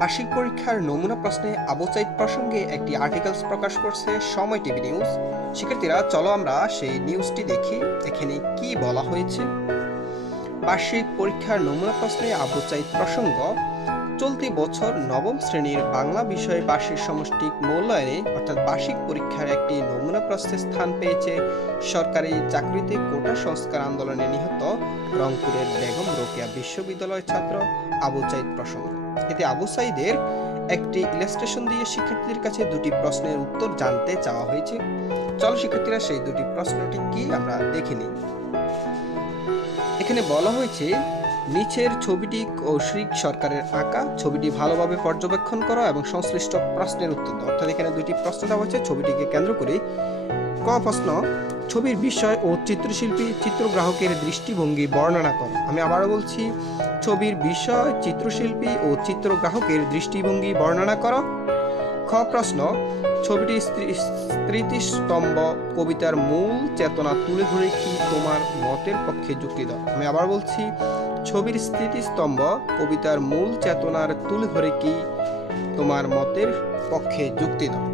বার্ষিক পরীক্ষার নমুনা প্রশ্নে আবু সাঈদ প্রসঙ্গে একটি আর্টিকেলস প্রকাশ করছে সময় টিভি নিউজ। শিক্ষার্থীরা চলো আমরা সেই নিউজটি দেখি এখানে কি বলা হয়েছে। বার্ষিক পরীক্ষার নমুনা প্রশ্নে আবু সাঈদ প্রসঙ্গ, চলতি বছর নবম শ্রেণীর বাংলা বিষয়ে বার্ষিক সমষ্টিক মূল্যায়নে অর্থাৎ বার্ষিক পরীক্ষার একটি নমুনা প্রশ্নে স্থান পেয়েছে সরকারি চাকরিতে কোটা সংস্কার আন্দোলনে নিহত রংপুরের বেগম রোকেয়া বিশ্ববিদ্যালয়ের ছাত্র আবু সাঈদ প্রসঙ্গ। এতে আবু সাঈদের একটি ইলাস্ট্রেশন দিয়ে শিক্ষার্থীদের কাছে দুটি প্রশ্নের উত্তর জানতে চাওয়া হয়েছে। চলো শিক্ষার্থীরা সেই দুটি প্রশ্নটি কি আমরা দেখে নিই। এখানে বলা হয়েছে, নিচের ছবিটি কৌশিক সরকারের আঁকা, ছবিটি ভালোভাবে পর্যবেক্ষণ করো এবং সংশ্লিষ্ট প্রশ্নের উত্তর দাও। অর্থাৎ এখানে দুটি প্রশ্ন দেওয়া হয়েছে ছবিটিকে কেন্দ্র করে। ক প্রশ্ন, ছবির বিষয় ও চিত্রশিল্পী চিত্রগ্রাহকের দৃষ্টিভঙ্গি বর্ণনা করো। আমি আবারও বলছি, ছবির বিষয়, চিত্রশিল্পী ও চিত্রগ্রাহকের দৃষ্টিভঙ্গি বর্ণনা করো। খ প্রশ্ন, ছবিটি স্মৃতিস্তম্ভ কবিতার মূল চেতনা তুলে ধরে কি তোমার মতের পক্ষে যুক্তি দাও। আমি আবার বলছি, ছবির স্মৃতিস্তম্ভ কবিতার মূল চেতনার তুলে ধরে কি তোমার মতের পক্ষে যুক্তি দাও।